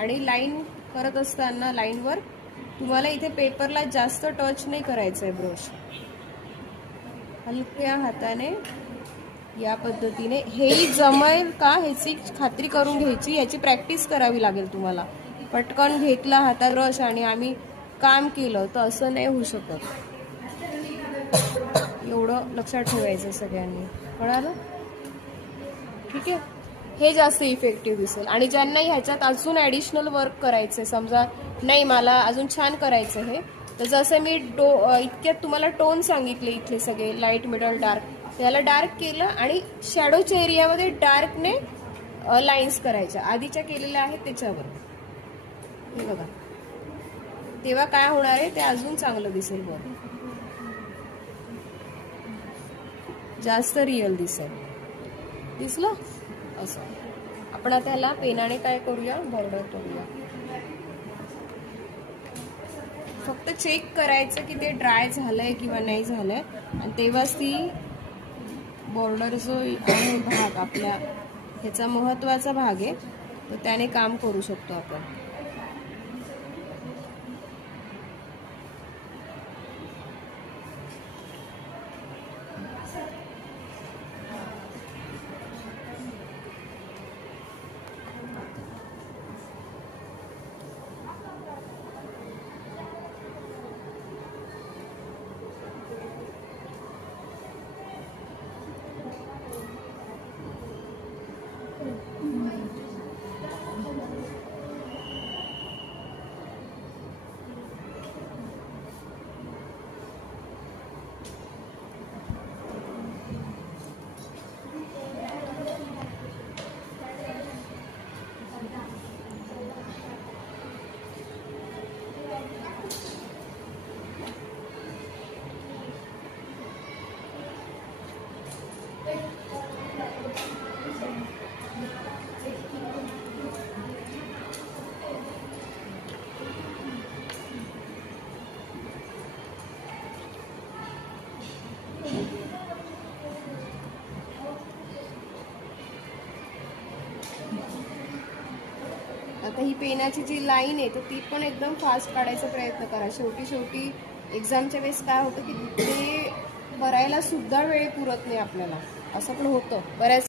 आणि लाईन करत असताना लाईनवर तुम्हाला इथे पेपरला जास्त टच नाही करायचं आहे. ब्रश हलक्या हाताने या पद्धतीने हेही जमेल का ह्याची खात्री करून घ्यायची. याची प्रॅक्टिस करावी लागेल तुम्हाला. पटकन घेतला हातात ब्रश आणि आम्ही काम केलं तर असं नाही होऊ शकत. एवढं लक्षात ठेवायचं सगळ्यांनी. कळालं? ठीक आहे. हे जास्त इफेक्टिव्ह दिसेल. आणि ज्यांना ह्याच्यात अजून ॲडिशनल वर्क करायचं, समजा नाही मला अजून छान करायचं हे, तर जसं मी इतक्यात तुम्हाला टोन सांगितले इथले सगळे लाईट मिडल डार्क, त्याला डार्क केलं आणि शॅडोच्या एरियामध्ये डार्कने लाईन्स करायच्या आधीच्या केलेल्या आहेत त्याच्यावर. हे बघा, तेव्हा काय होणार आहे ते अजून चांगलं दिसेल. बरं, जास्त रिअल दिसेल. दिसलं? असं आपण आता ह्याला पेनाने काय करूया, बॉर्डर करूया. फक्त चेक करायचं की ते ड्राय झालंय किंवा नाही झालंय, आणि तेव्हाच ती बॉर्डर जो आहे भाग आपल्या ह्याचा महत्वाचा भाग आहे, तर त्याने काम करू शकतो आपण. आता ही पेनाची जी लाईन आहे तर ती पण एकदम फास्ट काढायचा प्रयत्न करा. शेवटी एक्झामच्या वेळेस काय होतं की ते करायला सुद्धा वेळ पुरत नाही आपल्याला, असं पण होतं बऱ्याच